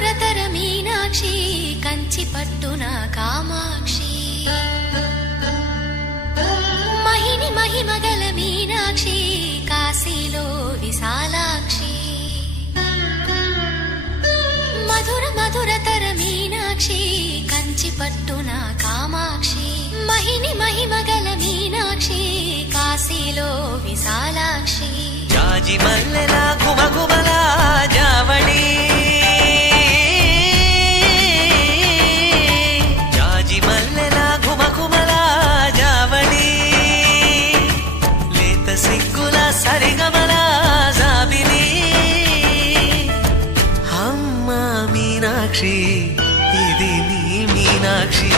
మధురతర మీనాక్షి కంచి పట్టున కామాక్షి మహిని మహిమగల మీనాక్షి కాశీలో విశాలాక్షి మధుర మధురతర మీనాక్షి కంచి పట్టున కామాక్షి మహిని మహిమగల మీనాక్షి కాశీలో విశాలాక్షి జాజి మల్లెలా గుమగుమలా జావళి జాజి మల్లెలా గుమగుమలా జావళి లేత సిగ్గుల సరిగమల జాబిలి అమ్మ మీనాక్షి ఇది నీ మీనాక్షి